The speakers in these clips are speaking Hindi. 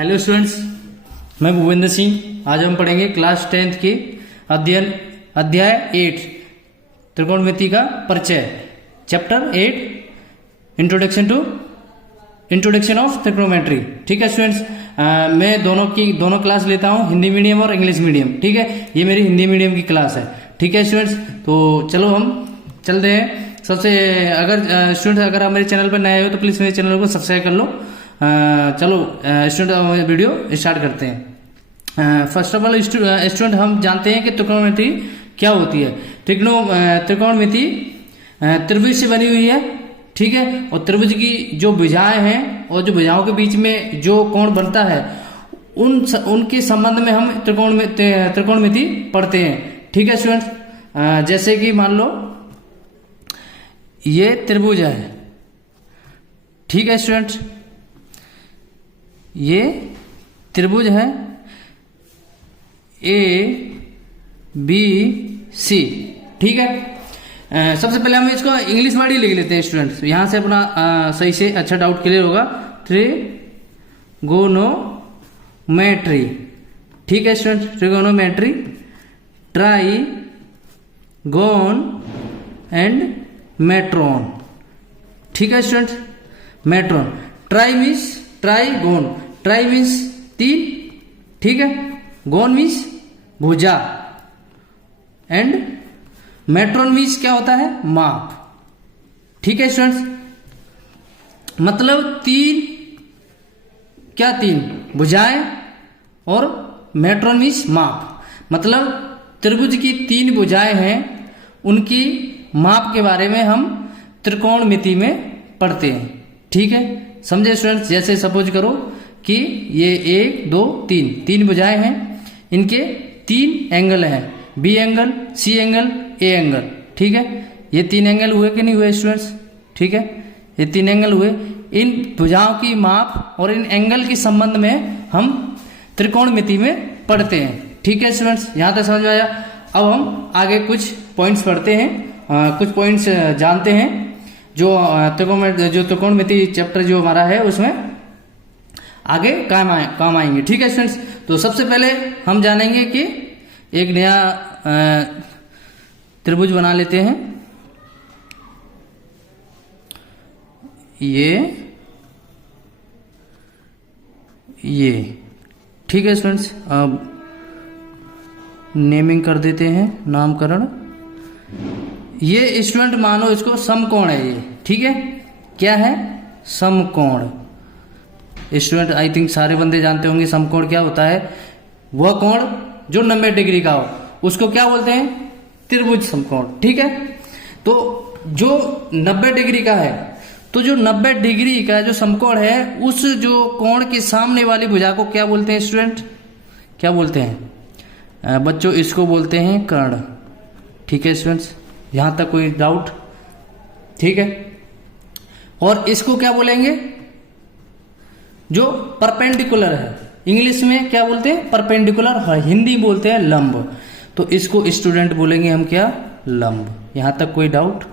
हेलो स्टूडेंट्स, मैं भूपेंद्र सिंह। आज हम पढ़ेंगे क्लास 10th के अध्याय 8 त्रिकोणमिति का परिचय, चैप्टर 8 इंट्रोडक्शन ऑफ त्रिकोणोमेट्री। ठीक है स्टूडेंट्स, मैं दोनों क्लास लेता हूँ, हिंदी मीडियम और इंग्लिश मीडियम। ठीक है, ये मेरी हिंदी मीडियम की क्लास है। ठीक है स्टूडेंट्स, तो चलो हम चलते हैं। सबसे अगर आप मेरे चैनल पर नए हो तो प्लीज मेरे चैनल को सब्सक्राइब कर लो। चलो स्टूडेंट वीडियो स्टार्ट करते हैं। फर्स्ट ऑफ ऑल स्टूडेंट हम जानते हैं कि त्रिकोणमिति क्या होती है। त्रिकोणमिति त्रिभुज से बनी हुई है। ठीक है, और त्रिभुज की जो भुजाएं हैं और जो भुजाओं के बीच में जो कोण बनता है उनके संबंध में हम त्रिकोणमिति पढ़ते हैं। ठीक है स्टूडेंट्स, जैसे कि मान लो ये त्रिभुज है। ठीक है स्टूडेंट्स, ये त्रिभुज है ए बी सी। ठीक है, सबसे पहले हम इसको इंग्लिश वर्ड ही लिख लेते हैं स्टूडेंट्स, यहां से अपना सही से अच्छा डाउट क्लियर होगा। त्रिगोनोमेट्री। ठीक है स्टूडेंट्स, त्रिगोनोमेट्री, ट्राइगोन एंड मेट्रोन। ठीक है students, matron. Try means trigon, try means 3। ठीक है, गोन मीन्स भुजा एंड मेट्रोन मीन्स क्या होता है, माप। ठीक है स्टूडेंट्स, मतलब 3 भुजाएं और मेट्रोन मीन्स माप। मतलब त्रिभुज की 3 भुजाएं हैं, उनकी माप के बारे में हम त्रिकोणमिति में पढ़ते हैं। ठीक है, समझे स्टूडेंट्स। जैसे सपोज करो कि ये 1 2 3 भुजाएं हैं, इनके 3 एंगल हैं, B angle, C angle, A angle. ठीक है, ये 3 एंगल हुए कि नहीं हुए स्टूडेंट्स। ठीक है, ये 3 एंगल हुए। इन भुजाओं की माप और इन एंगल के संबंध में हम त्रिकोणमिति में पढ़ते हैं। ठीक है स्टूडेंट्स, यहां तक समझ में आया। अब हम आगे कुछ पॉइंट्स पढ़ते हैं, कुछ पॉइंट्स जानते हैं जो त्रिकोणमिति चैप्टर जो हमारा है उसमें आगे काम आएंगे। ठीक है स्टूडेंट्स, तो सबसे पहले हम जानेंगे कि एक नया त्रिभुज बना लेते हैं। ये ठीक है स्टूडेंट्स, अब नेमिंग कर देते हैं, नामकरण। ये स्टूडेंट मानो इसको समकोण है ये। ठीक है, क्या है, समकोण। स्टूडेंट आई थिंक सारे बंदे जानते होंगे समकोण क्या होता है। वह कोण जो 90 डिग्री का हो उसको क्या बोलते हैं, त्रिभुज समकोण। ठीक है, तो जो 90 डिग्री का है, तो जो 90 डिग्री का जो समकोण है उस जो कोण के सामने वाली भुजा को क्या बोलते हैं स्टूडेंट, क्या बोलते हैं बच्चों, इसको बोलते हैं कर्ण। ठीक है स्टूडेंट्स, यहां तक कोई डाउट। ठीक है, और इसको क्या बोलेंगे, जो परपेंडिकुलर है, इंग्लिश में क्या बोलते हैं, परपेंडिकुलर, हिंदी बोलते हैं लंब। तो इसको स्टूडेंट बोलेंगे हम क्या, लंब। यहां तक कोई डाउट।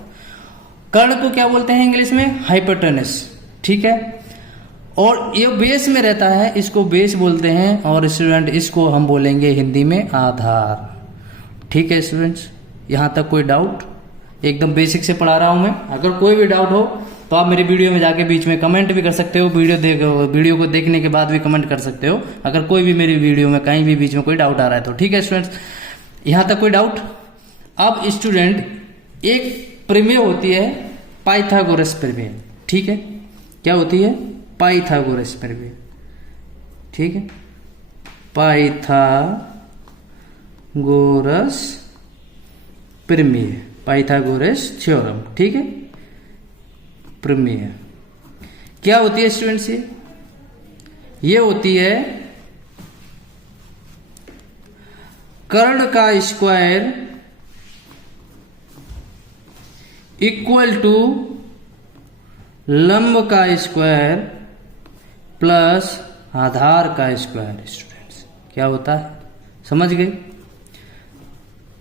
कर्ण को क्या बोलते हैं इंग्लिश में, हाइपोटेनस। ठीक है, और ये बेस में रहता है, इसको बेस बोलते हैं। और स्टूडेंट इसको हम बोलेंगे हिंदी में आधार। ठीक है स्टूडेंट्स, यहां तक कोई डाउट। एकदम बेसिक से पढ़ा रहा हूं मैं। अगर कोई भी डाउट हो तो आप मेरी वीडियो में जाके बीच में कमेंट भी कर सकते हो, वीडियो को देखने के बाद भी कमेंट कर सकते हो अगर कोई भी मेरी वीडियो में कहीं भी बीच में कोई डाउट आ रहा है तो। ठीक है स्टूडेंट्स, यहां तक कोई डाउट। अब स्टूडेंट एक प्रमेय होती है पाइथागोरस प्रमेय। ठीक है, क्या होती है, पाइथागोरस प्रमेय। ठीक है, पाइथागोरस प्रमेय, पाइथागोरस थ्योरम। ठीक है, प्रमेय क्या होती है स्टूडेंट्स, ये होती है कर्ण का स्क्वायर इक्वल टू लंब का स्क्वायर प्लस आधार का स्क्वायर। स्टूडेंट्स क्या होता है, समझ गए,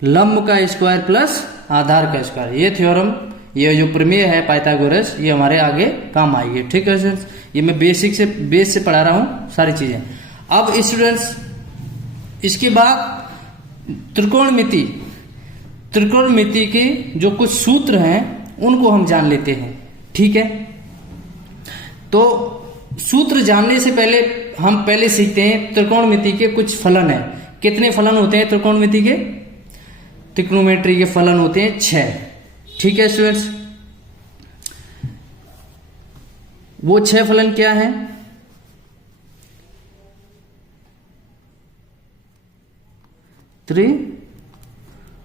लंब का स्क्वायर प्लस आधार का स्क्वायर। ये थ्योरम ये जो प्रमेय है पाइथागोरस, ये हमारे आगे काम आएगी। ठीक है स्टूडेंट्स, ये मैं बेस से पढ़ा रहा हूं सारी चीजें। अब स्टूडेंट्स इसके बाद त्रिकोणमिति के जो कुछ सूत्र हैं उनको हम जान लेते हैं। ठीक है, तो सूत्र जानने से पहले हम सीखते हैं त्रिकोणमिति के कुछ फलन है। कितने फलन होते हैं त्रिकोणमिति के? त्रिकोणमिति के फलन होते हैं 6। ठीक है स्टूडेंट्स, वो 6 फलन क्या है?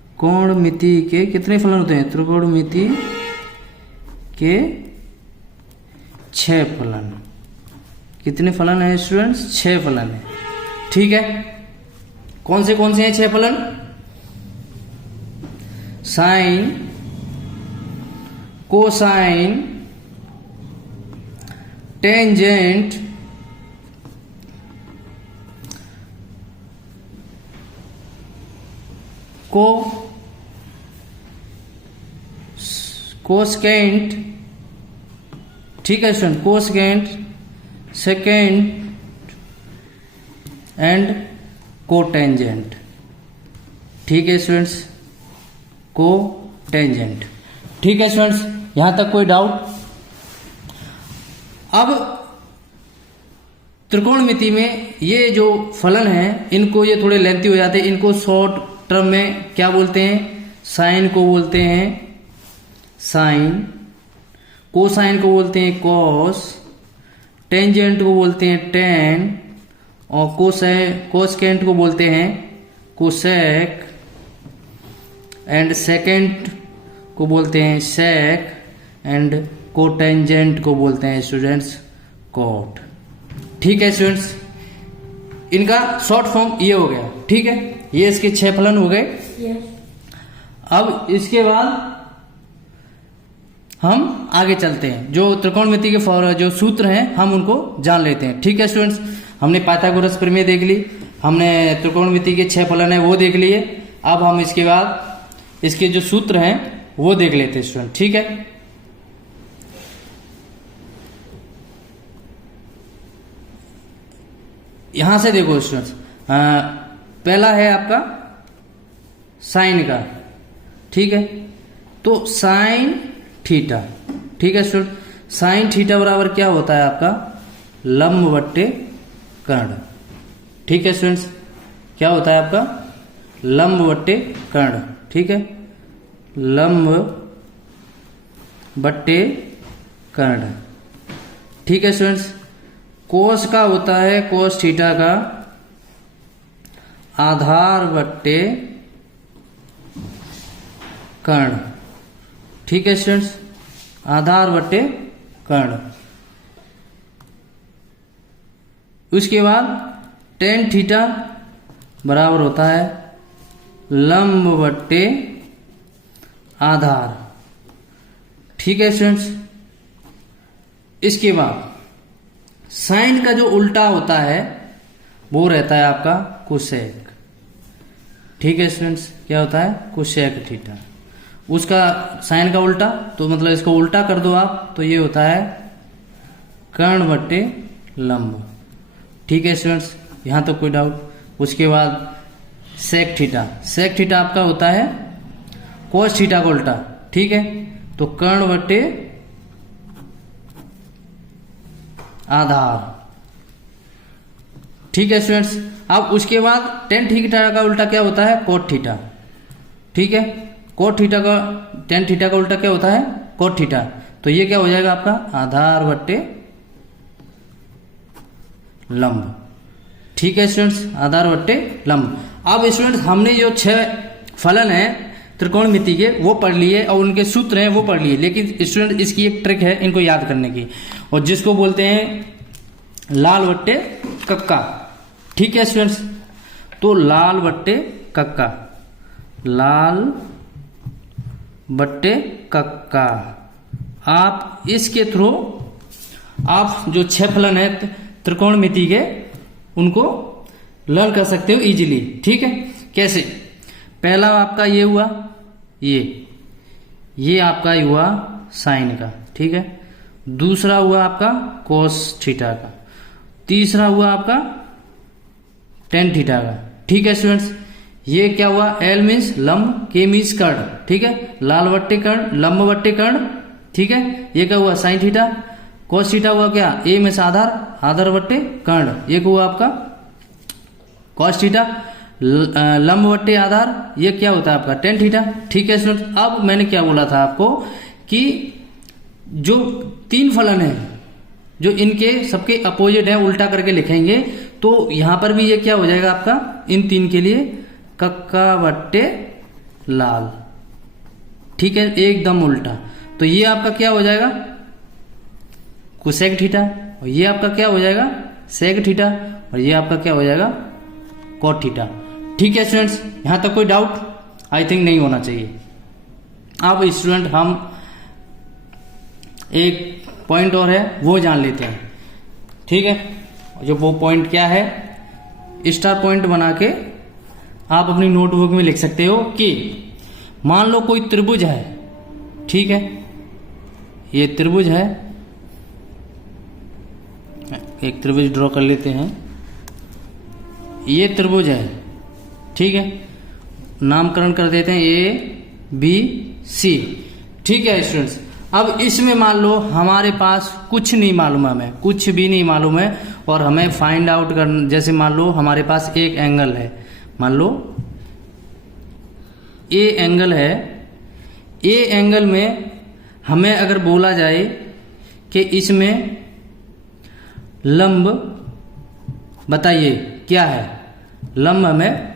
त्रिकोणमिति के कितने फलन होते हैं? त्रिकोणमिति के 6 फलन। कितने फलन है स्टूडेंट्स? 6 फलन है। ठीक है, कौन से हैं 6 फलन? Sine, cosine, tangent, cosecant. ठीक है student, cosecant, secant and cotangent. ठीक है स्टूडेंट्स, कोटेंजेंट। ठीक है स्टूडेंट्स, यहां तक कोई डाउट? अब त्रिकोणमिति में ये जो फलन है, इनको ये थोड़े लेंथी हो जाते हैं, इनको शॉर्ट टर्म में क्या बोलते हैं? साइन को बोलते हैं साइन, कोसाइन को बोलते हैं कॉस, टेंजेंट को बोलते हैं टेन, और कोसेकेंट को बोलते हैं कोसेक, एंड सेकेंड को बोलते हैं सेक, एंड कोटेंजेंट को बोलते हैं स्टूडेंट्स कोट। ठीक है स्टूडेंट्स, इनका शॉर्ट फॉर्म ये हो गया। ठीक है, ये इसके 6 फलन हो गए। अब इसके बाद हम आगे चलते हैं, जो त्रिकोणमिति के जो सूत्र हैं हम उनको जान लेते हैं। ठीक है स्टूडेंट्स, हमने पाइथागोरस प्रमेय देख ली, हमने त्रिकोणमिति के 6 फलन है वो देख लिए। अब हम इसके बाद इसके जो सूत्र हैं वो देख लेते हैं स्टूडेंट। ठीक है, यहां से देखो स्टूडेंट्स, पहला है आपका साइन का। ठीक है, तो साइन थीटा। ठीक है स्टूडेंट, साइन थीटा बराबर क्या होता है आपका? लंब बट्टे कर्ण। ठीक है स्टूडेंट्स, क्या होता है आपका? लंब बट्टे कर्ण। ठीक है, लंब बट्टे कर्ण। ठीक है स्टूडेंट्स, कोस का होता है कोस थीटा का आधार बट्टे कर्ण। ठीक है स्टूडेंट्स, आधार बट्टे कर्ण। उसके बाद टेन थीटा बराबर होता है लंब बट्टे आधार। ठीक है स्टूडेंट्स, इसके बाद साइन का जो उल्टा होता है वो रहता है आपका कोसेक। ठीक है स्टूडेंट्स, क्या होता है? Cosec theta. उसका साइन का उल्टा, तो मतलब इसको उल्टा कर दो आप, तो ये होता है कर्ण बट्टे लंब। ठीक है स्टूडेंट्स, यहां तक कोई डाउट? उसके बाद सेक थीटा। सेक थीटा आपका होता है कोस थीटा का उल्टा। ठीक है, तो कर्ण बट्टे आधार। ठीक है स्टूडेंट्स, अब उसके बाद टेन थीटा का उल्टा क्या होता है? Cot theta. ठीक है, कोट थीटा का टेन थीटा का उल्टा क्या होता है? Cot theta. तो ये क्या हो जाएगा आपका? आधार बट्टे लंब। ठीक है स्टूडेंट्स, आधार बट्टे लंब। अब स्टूडेंट्स हमने जो 6 फलन है त्रिकोणमिति के वो पढ़ लिए और उनके सूत्र हैं वो पढ़ लिए, लेकिन स्टूडेंट इसकी एक ट्रिक है इनको याद करने की, और जिसको बोलते हैं लाल बट्टे कक्का। ठीक है स्टूडेंट्स, तो लाल बट्टे कक्का, लाल बट्टे कक्का। आप इसके थ्रू आप जो 6 फलन है त्रिकोणमिति के उनको लर्न कर सकते हो इजीली। ठीक है, कैसे? पहला आपका ये हुआ, ये आपका हुआ साइन का, ठीक है। दूसरा हुआ आपका कोस थीटा का, तीसरा हुआ आपका टेन थीटा का, ठीक है स्टूडेंट्स। ये क्या हुआ, एल मीन्स लंब, के मीन्स कर्ण, ठीक है, लाल बट्टे कर्ण, लंब बट्टे कर्ण, ठीक है। ये क्या हुआ साइन थीटा, कोस थीटा हुआ क्या, ए मीन्स आधार, आधार बट्टे कर्ण, ये हुआ आपका कॉस थीटा, लंब बट्टे आधार, ये क्या होता है आपका टेन थीटा, ठीक है स्टूडेंट। अब मैंने क्या बोला था आपको कि जो तीन फलन है जो इनके सबके अपोजिट है उल्टा करके लिखेंगे, तो यहां पर भी ये क्या हो जाएगा आपका इन तीन के लिए कक्का बट्टे लाल, ठीक है, एकदम उल्टा। तो ये आपका क्या हो जाएगा कोसेक थीटा, और ये आपका क्या हो जाएगा सेक थीटा, और ये आपका क्या हो जाएगा कॉट थीटा, ठीक है स्टूडेंट्स। यहां तक कोई डाउट आई थिंक नहीं होना चाहिए। अब स्टूडेंट हम एक पॉइंट और है वो जान लेते हैं, ठीक है। जो वो पॉइंट क्या है, स्टार पॉइंट बना के आप अपनी नोटबुक में लिख सकते हो कि मान लो कोई त्रिभुज है, ठीक है, ये त्रिभुज है, एक त्रिभुज ड्रॉ कर लेते हैं, ये त्रिभुज है, ठीक है, नामकरण कर देते हैं ए बी सी, ठीक है स्टूडेंट्स। अब इसमें मान लो हमारे पास कुछ नहीं मालूम है, हमें कुछ भी नहीं मालूम है, और हमें फाइंड आउट करना, जैसे मान लो हमारे पास एक एंगल है, मान लो ए एंगल है, ए एंगल में हमें अगर बोला जाए कि इसमें लंब बताइए क्या है, लंब हमें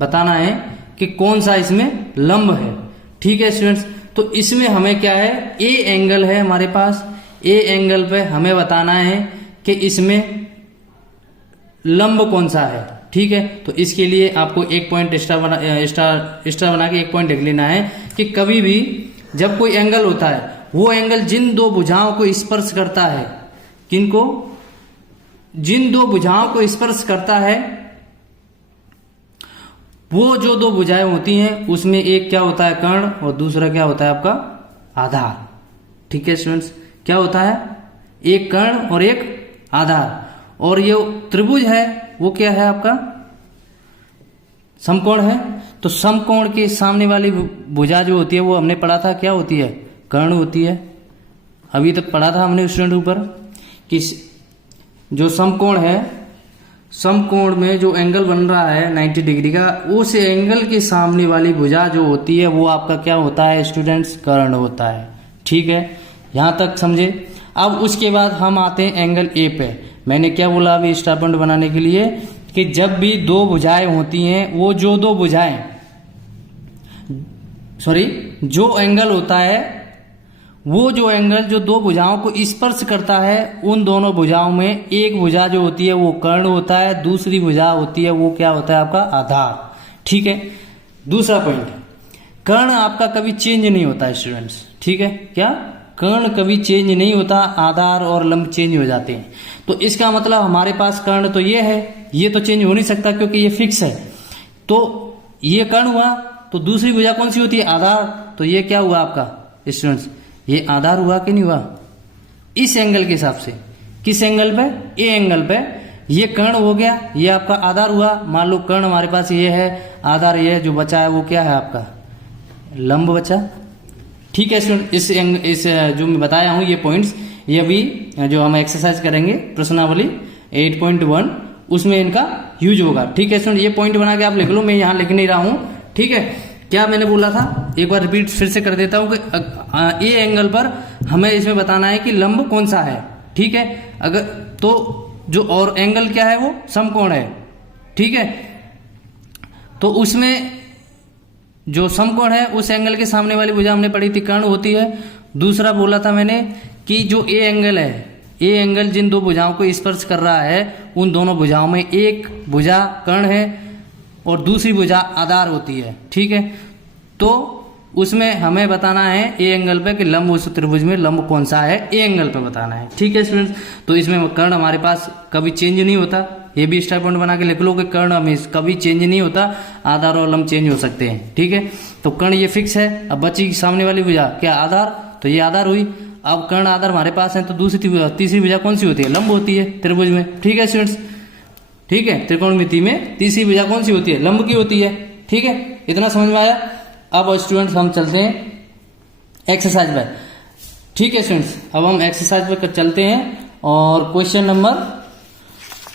बताना है कि कौन सा इसमें लंब है, ठीक है स्टूडेंट्स। तो इसमें हमें क्या है, ए एंगल है हमारे पास, ए एंगल पे हमें बताना है कि इसमें लंब कौन सा है, ठीक है। तो इसके लिए आपको एक पॉइंट स्टार बना के एक पॉइंट लिख लेना है कि कभी भी जब कोई एंगल होता है वो एंगल जिन दो भुजाओं को स्पर्श करता है, किनको, जिन दो भुजाओं को स्पर्श करता है, वो जो दो भुजाएं होती हैं उसमें एक क्या होता है कर्ण और दूसरा क्या होता है आपका आधार, ठीक है स्टूडेंट्स। क्या होता है, एक कर्ण और एक आधार, और ये त्रिभुज है वो क्या है आपका समकोण है। तो समकोण के सामने वाली भुजा जो होती है वो हमने पढ़ा था क्या होती है, कर्ण होती है। अभी तक पढ़ा था हमने स्टूडेंट ऊपर कि जो समकोण है, समकोण में जो एंगल बन रहा है 90 डिग्री का, उस एंगल के सामने वाली भुजा जो होती है वो आपका क्या होता है स्टूडेंट्स, कर्ण होता है, ठीक है, यहां तक समझे। अब उसके बाद हम आते हैं एंगल ए पे। मैंने क्या बोला अभी स्टार पॉइंट बनाने के लिए कि जब भी दो भुजाएं होती हैं, वो जो दो भुजाएं जो एंगल होता है, वो जो एंगल जो दो भुजाओं को स्पर्श करता है, उन दोनों भुजाओं में एक भुजा जो होती है वो कर्ण होता है, दूसरी भुजा होती है वो क्या होता है आपका आधार, ठीक है। दूसरा पॉइंट, कर्ण आपका कभी चेंज नहीं होता स्टूडेंट्स, ठीक है, क्या कर्ण कभी चेंज नहीं होता, आधार और लंब चेंज हो जाते हैं। तो इसका मतलब हमारे पास कर्ण तो ये है, ये तो चेंज हो नहीं सकता क्योंकि ये फिक्स है। तो ये कर्ण हुआ, तो दूसरी भुजा कौन सी होती है आधार, तो ये क्या हुआ आपका स्टूडेंट्स, ये आधार हुआ कि नहीं हुआ, इस एंगल के हिसाब से, किस एंगल पे, ए एंगल पे, ये कर्ण हो गया, ये आपका आधार हुआ। मान लो कर्ण हमारे पास ये है, आधार ये है, जो बचा है वो क्या है आपका लंब बचा, ठीक है स्टूडेंट। इस जो मैं बताया हूं ये पॉइंट्स, ये अभी जो हम एक्सरसाइज करेंगे प्रश्नावली 8.1 उसमें इनका यूज होगा, ठीक है स्टूडेंट। ये पॉइंट बना के आप लिख लो, मैं यहां लिख नहीं रहा हूं, ठीक है। क्या मैंने बोला था, एक बार रिपीट फिर से कर देता हूं कि ए एंगल पर हमें इसमें बताना है कि लंब कौन सा है, ठीक है। अगर तो जो और एंगल क्या है वो समकोण है, ठीक है। तो उसमें जो समकोण है उस एंगल के सामने वाली भुजा हमने पढ़ी थी कर्ण होती है। दूसरा बोला था मैंने कि जो ए एंगल है, ए एंगल जिन दो भुजाओं को स्पर्श कर रहा है, उन दोनों भुजाओं में एक भुजा कर्ण है और दूसरी भुजा आधार होती है, ठीक है। तो उसमें हमें बताना है ए एंगल पे कि लंब उस त्रिभुज में लंब कौन सा है, ए एंगल पे बताना है, ठीक है स्टूडेंट्स। तो इसमें कर्ण हमारे पास कभी चेंज नहीं होता, ये भी स्टार पॉइंट बना के लिख लो कि कर्ण हमें कभी चेंज नहीं होता, आधार और लंब चेंज हो सकते हैं, ठीक है। तो कर्ण ये फिक्स है। अब बची सामने वाली भुजा क्या, आधार, तो ये आधार हुई। अब कर्ण आधार हमारे पास है, तो तीसरी भुजा कौन सी होती है, लंब होती है त्रिभुज में। ठीक है स्टूडेंट्स, ठीक है, त्रिकोणमिति में तीसरी भुजा कौन सी होती है, लंब की होती है। ठीक है, इतना समझ में आया। अब स्टूडेंट्स हम चलते हैं एक्सरसाइज पर। ठीक है स्टूडेंट्स, अब हम एक्सरसाइज पर चलते हैं और क्वेश्चन नंबर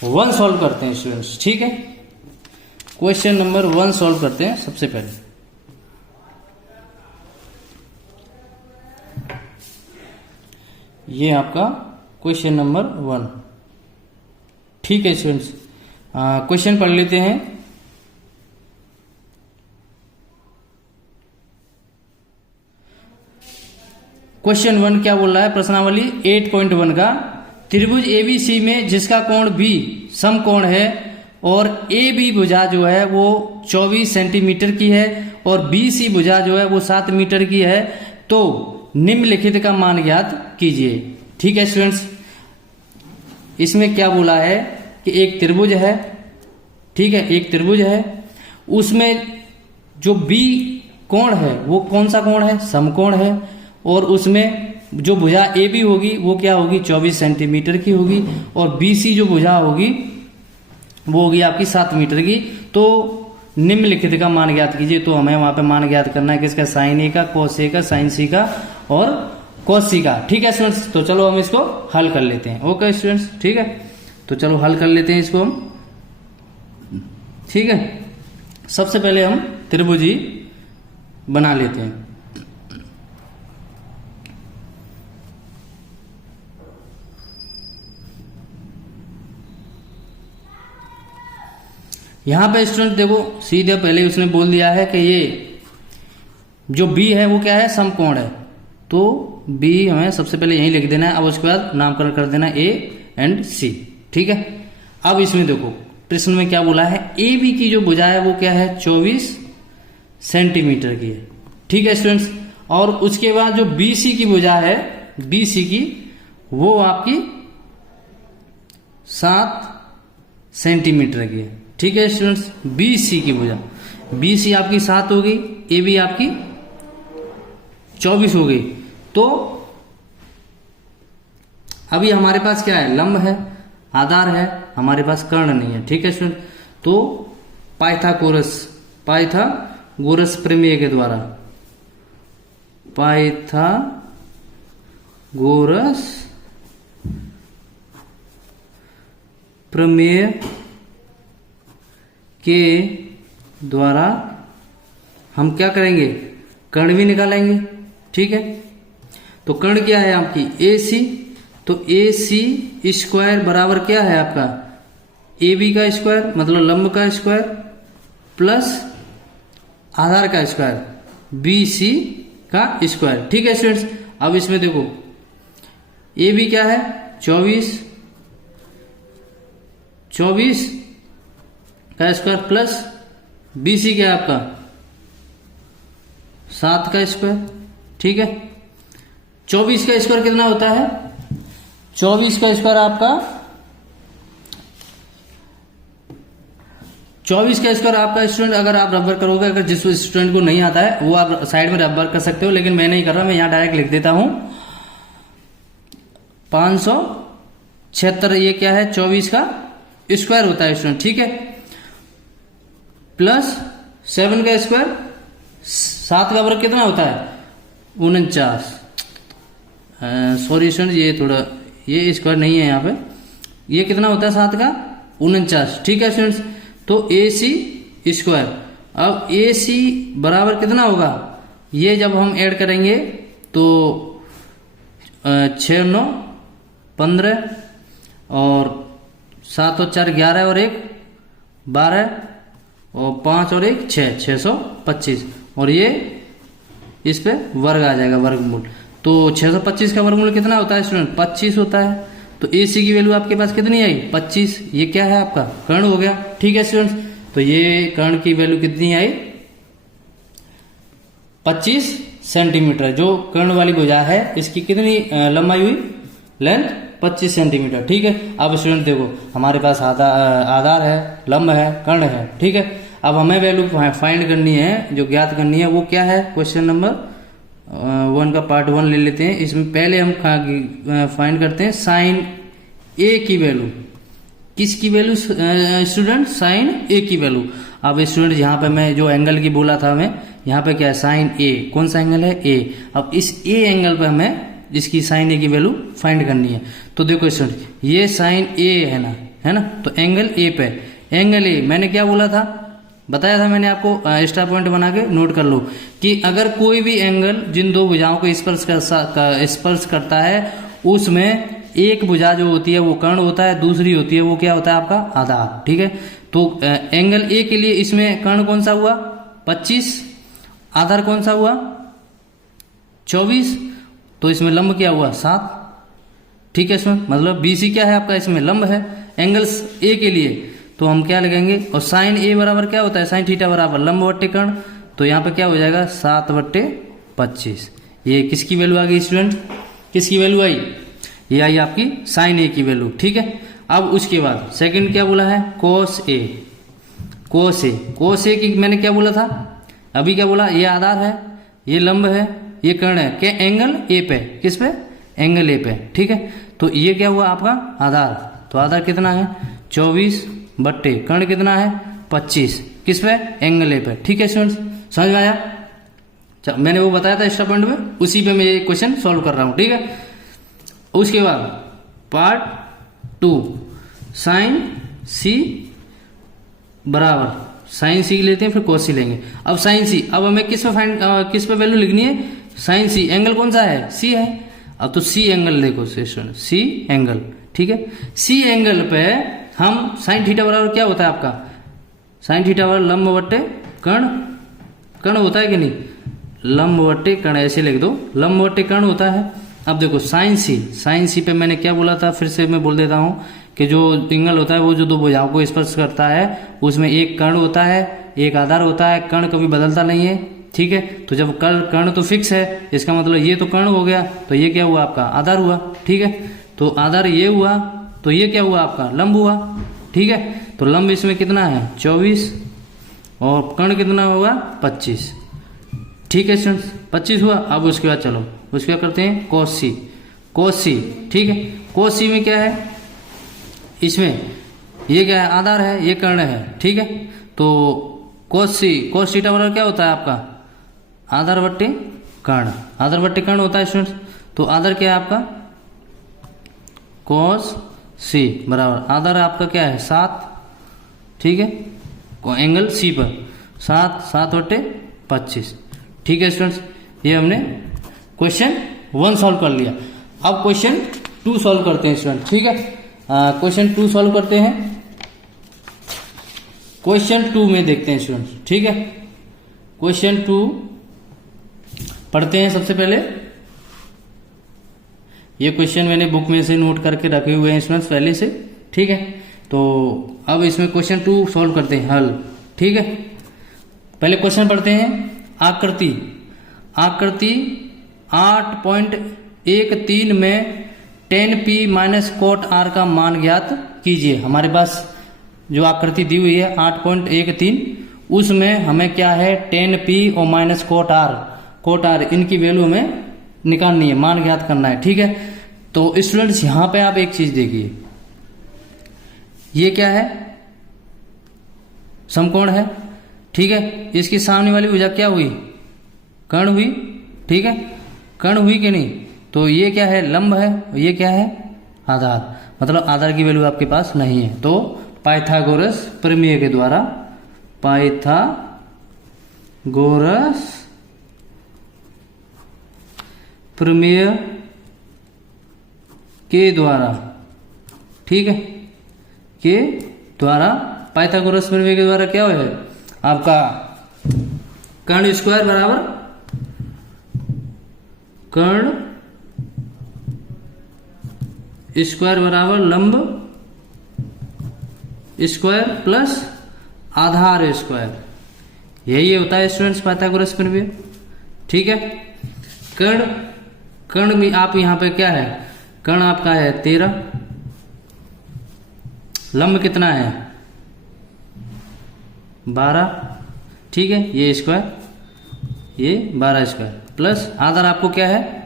1 सॉल्व करते हैं स्टूडेंट्स। ठीक है, क्वेश्चन नंबर 1 सॉल्व करते हैं सबसे पहले। ये आपका क्वेश्चन नंबर 1। ठीक है स्टूडेंट्स, क्वेश्चन पढ़ लेते हैं। क्वेश्चन 1 क्या बोल रहा है, प्रश्नावली 8.1 का, त्रिभुज एबीसी में जिसका कोण बी समकोण है और ए बी भुजा जो है वो 24 सेंटीमीटर की है और बी सी भुजा जो है वो 7 मीटर की है, तो निम्नलिखित का मान ज्ञात कीजिए। ठीक है स्टूडेंट्स, इसमें क्या बोला है कि एक त्रिभुज है, ठीक है, एक त्रिभुज है, उसमें जो बी कोण है वो कौन सा कोण है, समकोण है, और उसमें जो भुजा ए बी होगी वो क्या होगी, 24 सेंटीमीटर की होगी, और बी सी जो भुजा होगी वो होगी आपकी 7 मीटर की। तो निम्नलिखित का मान ज्ञात कीजिए। तो हमें वहां पे मान ज्ञात करना है किसका, साइन ए का, कोस ए का, साइन सी का और कोस सी का। ठीक है स्टूडेंट्स, तो चलो हम इसको हल कर लेते हैं। ओके स्टूडेंट्स, ठीक है, तो चलो हल कर लेते हैं इसको हम। ठीक है, सबसे पहले हम त्रिभुज ही बना लेते हैं। यहां पे स्टूडेंट देखो, सीधे पहले उसने बोल दिया है कि ये जो बी है वो क्या है, समकोण है, तो बी हमें सबसे पहले यहीं लिख देना है। अब उसके बाद नामकरण कर देना ए एंड सी। ठीक है, अब इसमें देखो प्रश्न में क्या बोला है, ए बी की जो भुजा है वो क्या है, 24 सेंटीमीटर की है। ठीक है स्टूडेंट्स, और उसके बाद जो बी सी की भुजा है, बी सी की वो आपकी 7 सेंटीमीटर की है। ठीक है स्टूडेंट्स, बी सी की भुजा, बी सी आपकी 7 हो गई, ए बी आपकी 24 हो गई। तो अभी हमारे पास क्या है, लंब है, आधार है, हमारे पास कर्ण नहीं है। ठीक है स्टूडेंट, तो पाइथागोरस प्रमेय के द्वारा, पाइथागोरस प्रमेय के द्वारा हम क्या करेंगे, कर्ण भी निकालेंगे। ठीक है, तो कर्ण क्या है आपकी, ए सी, तो ए सी स्क्वायर बराबर क्या है आपका, ए बी का स्क्वायर मतलब लंब का स्क्वायर प्लस आधार का स्क्वायर बी सी का स्क्वायर। ठीक है स्टूडेंट्स, अब इसमें देखो ए बी क्या है, 24 का स्क्वायर प्लस बी सी क्या है आपका 7 का स्क्वायर। ठीक है, 24 का स्क्वायर कितना होता है, 24 का स्क्वायर आपका 24 का स्क्वायर आपका स्टूडेंट, अगर आप रबर करोगे, अगर जिस स्टूडेंट को नहीं आता है वो आप साइड में रबर कर सकते हो, लेकिन मैं नहीं कर रहा, मैं यहां डायरेक्ट लिख देता हूं 576। ये क्या है, 24 का स्क्वायर होता है स्टूडेंट। ठीक है, प्लस 7 का स्क्वायर, 7 का वर्ग कितना होता है, 49। सॉरी स्टूडेंट, ये थोड़ा ये स्क्वायर नहीं है यहाँ पे, ये कितना होता है 7 का 49। ठीक है स्टूडेंट्स, तो ए सी स्क्वायर, अब ए सी बराबर कितना होगा, ये जब हम ऐड करेंगे तो 6 9 15 और 7 और 4 11 और 1 12 और 5 और 1 6, 625, और ये इस पे वर्ग आ जाएगा, वर्गमूल। तो 625 का वर्गमूल कितना होता है स्टूडेंट, 25 होता है। तो ए सी की वैल्यू आपके पास कितनी आई, 25। ये क्या है आपका कर्ण हो गया। ठीक है स्टूडेंट्स, तो ये कर्ण की वैल्यू कितनी आई, 25 सेंटीमीटर। जो कर्ण वाली भुजा है इसकी कितनी लंबाई हुई, लेंथ 25 सेंटीमीटर। ठीक है, अब स्टूडेंट देखो हमारे पास आधार है, लंब है, कर्ण है। ठीक है, अब हमें वैल्यू फाइंड करनी है, जो ज्ञात करनी है वो क्या है, क्वेश्चन नंबर 1 का पार्ट 1 ले लेते हैं। इसमें पहले हम फाइंड करते हैं साइन ए की वैल्यू। किसकी वैल्यू स्टूडेंट, साइन ए की वैल्यू। अब स्टूडेंट यहाँ पे मैं जो एंगल की बोला था मैं, यहाँ पे क्या है साइन ए, कौन सा एंगल है ए। अब इस ए एंगल पे हमें इसकी साइन ए की वैल्यू फाइंड करनी है। तो देखो स्टूडेंट ये साइन ए है ना, है ना, तो एंगल ए पे, एंगल ए मैंने क्या बोला था, बताया था मैंने आपको, एक्स्ट्रा पॉइंट बना के नोट कर लो कि अगर कोई भी एंगल जिन दो भुजाओं को स्पर्श करता है उसमें एक भुजा जो होती है वो कर्ण होता है, दूसरी होती है वो क्या होता है आपका आधार। ठीक है, तो एंगल ए के लिए इसमें कर्ण कौन सा हुआ 25, आधार कौन सा हुआ 24, तो इसमें लंब क्या हुआ 7। ठीक है, इसमें मतलब बीसी क्या है आपका, इसमें लंब है एंगल्स ए के लिए, तो हम क्या लगाएंगे, और साइन ए बराबर क्या होता है, साइन थीटा बराबर लंब बट्टे कर्ण, तो यहाँ पे क्या हो जाएगा 7/25। ये किसकी वैल्यू आ गई स्टूडेंट, किसकी वैल्यू आई, ये आई आपकी साइन ए की वैल्यू। ठीक है, अब उसके बाद सेकंड क्या बोला है, कोस ए। कोस ए, कोस ए की मैंने क्या बोला था अभी, क्या बोला, ये आधार है, ये लंब है, ये कर्ण है, क्या एंगल ए पे, किस पे, एंगल ए पे। ठीक है, तो ये क्या हुआ आपका आधार, तो आधार कितना है 24 बट्टे कर्ण कितना है 25, किस पे, एंगल ए पे। ठीक है स्टूडेंट्स, समझ में आया, मैंने वो बताया था एक्स्ट्रा पॉइंट में, उसी पे मैं ये क्वेश्चन सॉल्व कर रहा हूं। ठीक है, उसके बाद पार्ट 2 साइन सी बराबर, साइन सी लेते हैं फिर कोस सी लेंगे। अब साइन सी, अब हमें किस पे किस पे वैल्यू लिखनी है, साइन सी, एंगल कौन सा है सी है। अब तो सी एंगल देखो स्टूडेंट, सी एंगल। ठीक है, सी एंगल पे हम साइन थीटा बराबर क्या होता है आपका, साइन थीटा बराबर लंब बट्टे कर्ण, कर्ण होता है कि नहीं, लंब बट्टे कर्ण, ऐसे लिख दो लंब बट्टे कर्ण होता है। अब देखो साइन सी, साइन सी पे मैंने क्या बोला था, फिर से मैं बोल देता हूं कि जो एंगल होता है वो जो दो भुजाओं को स्पर्श करता है उसमें एक कर्ण होता है, एक आधार होता है, कर्ण कभी बदलता नहीं है। ठीक है, तो जब कर्ण तो फिक्स है, इसका मतलब ये तो कर्ण हो गया, तो ये क्या हुआ आपका आधार हुआ। ठीक है, तो आधार ये हुआ, तो ये क्या हुआ आपका लंब हुआ। ठीक है, तो लंब इसमें कितना है 24 और कर्ण कितना होगा 25। ठीक है स्टूडेंट्स, 25 हुआ। अब उसके बाद चलो उसके बाद करते हैं कोस सी, कोस सी। ठीक है, कोस सी में क्या है, इसमें ये क्या है आधार है, ये कर्ण है। ठीक है, तो कोस सी, कोस थीटा बराबर क्या होता है आपका आधार बट्टे कर्ण, आधार बट्टे कर्ण होता है स्टूडेंट्स। तो आधार क्या है आपका कोस सी बराबर, आधार आपका क्या है 7। ठीक है, एंगल सी पर 7/25। ठीक है स्टूडेंट्स, ये हमने क्वेश्चन 1 सॉल्व कर लिया। अब क्वेश्चन 2 सॉल्व करते हैं स्टूडेंट। ठीक है, क्वेश्चन 2 सॉल्व करते हैं। क्वेश्चन 2 में देखते हैं स्टूडेंट। ठीक है, क्वेश्चन 2 पढ़ते हैं। सबसे पहले ये क्वेश्चन मैंने बुक में से नोट करके रखे हुए हैं स्टूडेंट्स पहले से। ठीक है, तो अब इसमें क्वेश्चन 2 सॉल्व करते हैं हल। ठीक है, पहले क्वेश्चन पढ़ते हैं। आकृति, आकृति 8.13 में 10p माइनस कोट r का मान ज्ञात कीजिए। हमारे पास जो आकृति दी हुई है 8.13, उसमें हमें क्या है 10p और माइनस कोट r इनकी वैल्यू हमें निकालनी है, मान ज्ञात करना है। ठीक है, तो स्टूडेंट्स यहां पे आप एक चीज देखिए, ये क्या है समकोण है। ठीक है, इसकी सामने वाली भुजा क्या हुई कर्ण हुई। ठीक है, कर्ण हुई कि नहीं, तो ये क्या है लंब है, ये क्या है आधार, मतलब आधार की वैल्यू आपके पास नहीं है। तो पाइथागोरस प्रमेय के द्वारा, पाइथागोरस प्रमेय के द्वारा, ठीक है, के द्वारा, पाइथागोरस प्रमेय के द्वारा क्या है आपका कर्ण स्क्वायर बराबर कर्ण स्क्वायर बराबर लंब स्क्वायर प्लस आधार स्क्वायर, यही होता है स्टूडेंट्स पाइथागोरस प्रमेय। ठीक है, कर्ण में आप यहां पे क्या है, कर्ण आपका है 13, लंब कितना है 12, ठीक है, ये स्क्वायर, ये 12 स्क्वायर प्लस आधार आपको क्या है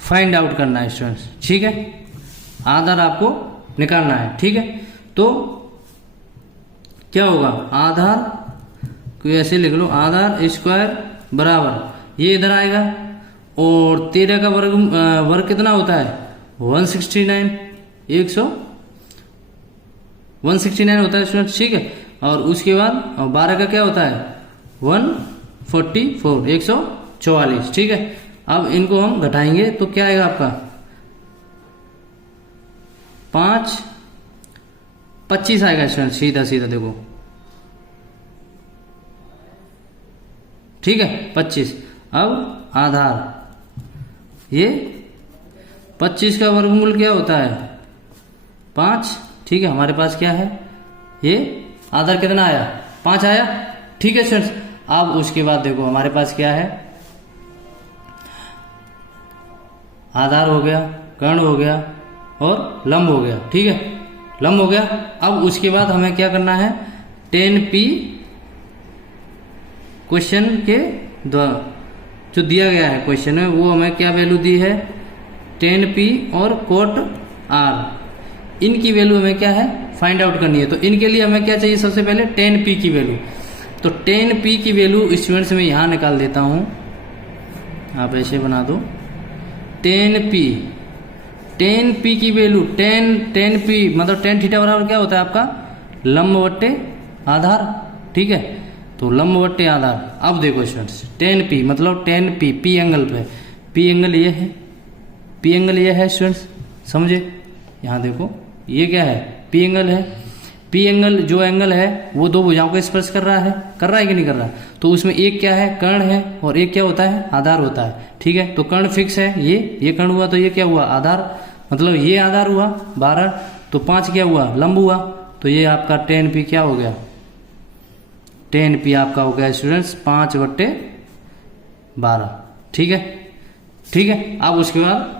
फाइंड आउट करना है स्टूडेंट्स, ठीक है, आधार आपको निकालना है, ठीक है। तो क्या होगा, आधार को ऐसे लिख लो, आधार स्क्वायर बराबर ये इधर आएगा और 13 का वर्ग कितना होता है 169, 169 होता है स्टूडेंट, ठीक है। और उसके बाद 12 का क्या होता है 144, 144, ठीक है। अब इनको हम घटाएंगे तो क्या आएगा आपका 5, 25 आएगा स्टूडेंट, सीधा सीधा देखो, ठीक है 25। अब आधार ये 25 का वर्गमूल क्या होता है 5, ठीक है। हमारे पास क्या है ये आधार कितना आया 5 आया, ठीक है स्टूडेंट्स। अब उसके बाद देखो हमारे पास क्या है, आधार हो गया, कर्ण हो गया और लंब हो गया, ठीक है, लंब हो गया। अब उसके बाद हमें क्या करना है 10p क्वेश्चन के द्वारा जो दिया गया है क्वेश्चन में, वो हमें क्या वैल्यू दी है 10p और कोट r, इनकी वैल्यू हमें क्या है फाइंड आउट करनी है। तो इनके लिए हमें क्या चाहिए सबसे पहले 10p की वैल्यू। तो 10p की वैल्यू स्टूडेंट्स में यहां निकाल देता हूं, आप ऐसे बना दो 10p की वैल्यू 10p मतलब tan थीटा बराबर क्या होता है आपका लंब बट्टे आधार, ठीक है। तो लंब बट्टे आधार। अब देखो स्टूडेंट्स 10p मतलब 10p p एंगल पे, p एंगल ये है, p एंगल ये है स्टूडेंट्स, समझे। यहाँ देखो ये क्या है p एंगल है, p एंगल जो एंगल है वो दो भुजाओं को स्पर्श कर रहा है कि नहीं कर रहा। तो उसमें एक क्या है कर्ण है और एक क्या होता है आधार होता है, ठीक है। तो कर्ण फिक्स है, ये कर्ण हुआ तो ये क्या हुआ आधार, मतलब ये आधार हुआ 12, तो 5 क्या हुआ लंब हुआ। तो ये आपका 10p क्या हो गया 10p आपका हो गया स्टूडेंट्स 5/12, ठीक है, ठीक है। अब उसके बाद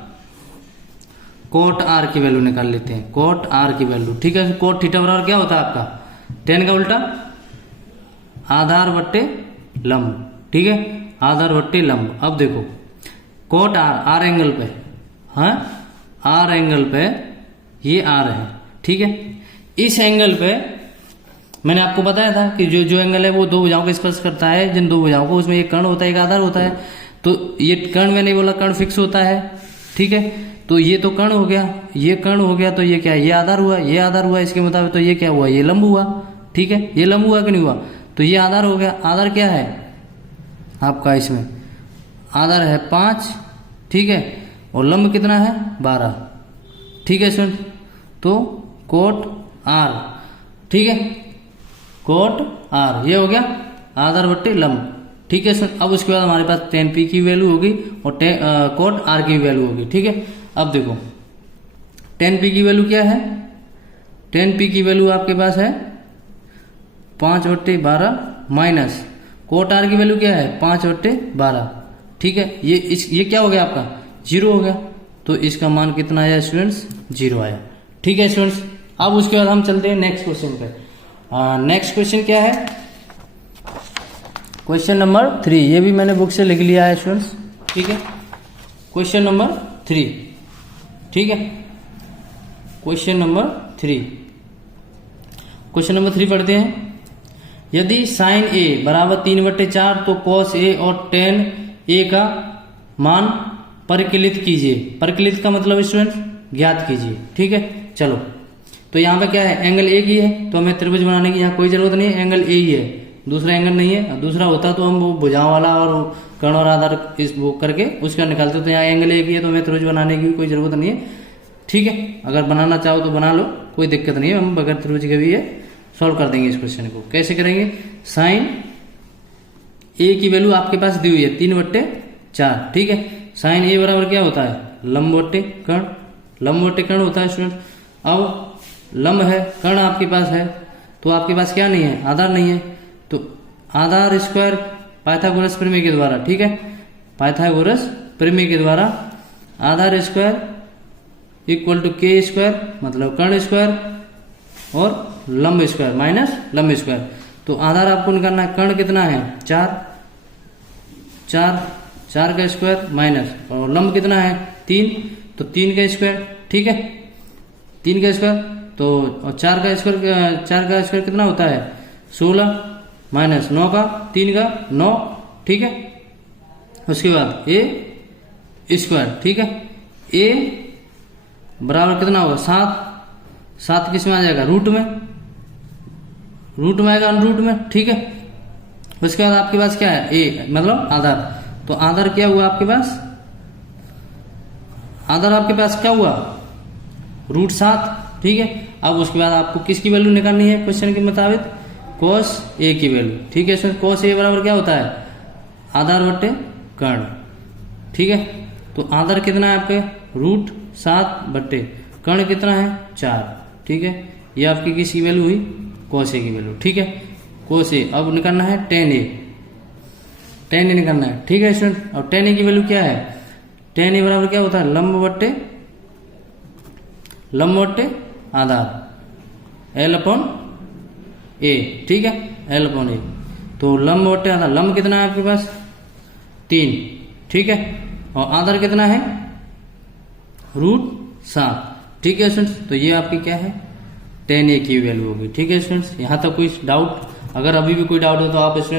कोट r की वैल्यू निकाल लेते हैं, कोट r की वैल्यू, ठीक है। कोट थीटा बराबर क्या होता है आपका 10 का उल्टा आधार बट्टे लंब, ठीक है, आधार बट्टे लंब। अब देखो कोट r एंगल पे, हाँ r एंगल पे ये r है, ठीक है। इस एंगल पे मैंने आपको बताया था कि जो एंगल है वो दो भुजाओं को स्पर्श करता है, जिन दो भुजाओं को, उसमें एक कर्ण होता है एक आधार होता है। तो ये कर्ण मैंने बोला कर्ण फिक्स होता है, ठीक है। तो ये तो कर्ण हो गया, ये कर्ण हो गया, तो ये क्या है ये आधार हुआ, ये आधार हुआ इसके मुताबिक। तो ये क्या हुआ ये लंब हुआ, ठीक है, ये लंब हुआ कि नहीं हुआ। तो ये आधार हो गया, आधार क्या है आपका इसमें आधार है 5, ठीक है, और लंब कितना है 12, ठीक है स्टूडेंट। तो कोट r, ठीक है, कोट r ये हो गया आधार बट्टे लंब, ठीक है स्टूडेंट। अब उसके बाद हमारे पास 10p की वैल्यू होगी और कोट r की वैल्यू होगी, ठीक है। अब देखो 10p की वैल्यू क्या है, 10p की वैल्यू आपके पास है 5/12 माइनस कोट r की वैल्यू क्या है 5/12, ठीक है। ये क्या हो गया आपका 0 हो गया। तो इसका मान कितना आया स्टूडेंट्स 0 आया, ठीक है स्टूडेंट्स। अब उसके बाद हम चलते हैं नेक्स्ट क्वेश्चन पे। नेक्स्ट क्वेश्चन क्या है क्वेश्चन नंबर 3, ये भी मैंने बुक से लिख लिया है स्टूडेंट्स, ठीक है। क्वेश्चन नंबर 3, ठीक है, क्वेश्चन नंबर 3, क्वेश्चन नंबर 3 पढ़ते हैं। यदि साइन a बराबर 3/4 तो कॉस a और टेन a का मान परिकलित कीजिए। परिकलित का मतलब स्टूडेंट ज्ञात कीजिए, ठीक है। चलो तो यहाँ पे क्या है एंगल एक ही है, तो हमें त्रिभुज बनाने की यहाँ कोई जरूरत नहीं है, एंगल ए ही है, दूसरा एंगल नहीं है। दूसरा होता तो हम वो भुजाओं वाला और कर्ण और आधार इस वो करके उसका निकालते। तो यहाँ एंगल एक ही है तो हमें त्रिभुज बनाने की कोई जरूरत नहीं है, ठीक है। अगर बनाना चाहो तो बना लो, कोई दिक्कत नहीं है, हम बगैर त्रिभुज के भी ये सॉल्व कर देंगे इस क्वेश्चन को। कैसे करेंगे, साइन ए की वैल्यू आपके पास दी हुई है 3/4, ठीक है। साइन ए बराबर क्या होता है लंब बट्टे कर्ण, लंब बट्टे कर्ण होता है स्टूडेंट। अब लंब है कर्ण आपके पास है, तो आपके पास क्या नहीं है आधार नहीं है, तो आधार स्क्वायर पाइथागोरस प्रमेय के द्वारा, ठीक है, पाइथागोरस प्रमेय के द्वारा आधार स्क्वायर इक्वल टू के स्क्वायर मतलब कर्ण स्क्वायर और लंब स्क्वायर माइनस लंब स्क्वायर। तो आधार आपको निकालना है, कर्ण कितना है 4, 4 का स्क्वायर माइनस, और लंब कितना है 3, तो 3 का स्क्वायर, ठीक है 3 का स्क्वायर, तो 4 का स्क्वायर कितना होता है 16 माइनस 9 का 3 का 9, ठीक है। उसके बाद ए स्क्वायर, ठीक है, ए बराबर कितना होगा 7 किस में आ जाएगा रूट में आएगा, अनरूट में, ठीक है। उसके बाद आपके पास क्या है ए मतलब आधार, तो आधार क्या हुआ आपके पास, आधार आपके पास क्या हुआ √7, ठीक है। अब उसके बाद आपको किसकी वैल्यू निकालनी है क्वेश्चन के मुताबिक, cos a की वैल्यू, ठीक है। cos a बराबर क्या होता है आधार बट्टे कर्ण, ठीक है। तो आधार कितना है आपके √7 बट्टे कर्ण कितना है 4, ठीक है। ये आपकी किसकी वैल्यू हुई cos a की वैल्यू, ठीक है। cos a अब निकालना है tan a निकालना है, ठीक है स्टूडेंट। और tan a की वैल्यू क्या है, tan a बराबर क्या होता है लंब बट्टे आधार L/A, ठीक है L/A। तो लंब बट्टे आधार, लंब कितना है आपके पास 3, ठीक है, और आधार कितना है √7, ठीक है स्टूडेंट्स। तो ये आपकी क्या है tan a की वैल्यू होगी, ठीक है स्टूडेंट्स। यहाँ तक कोई डाउट, अगर अभी भी कोई डाउट हो तो आप स्टूडेंट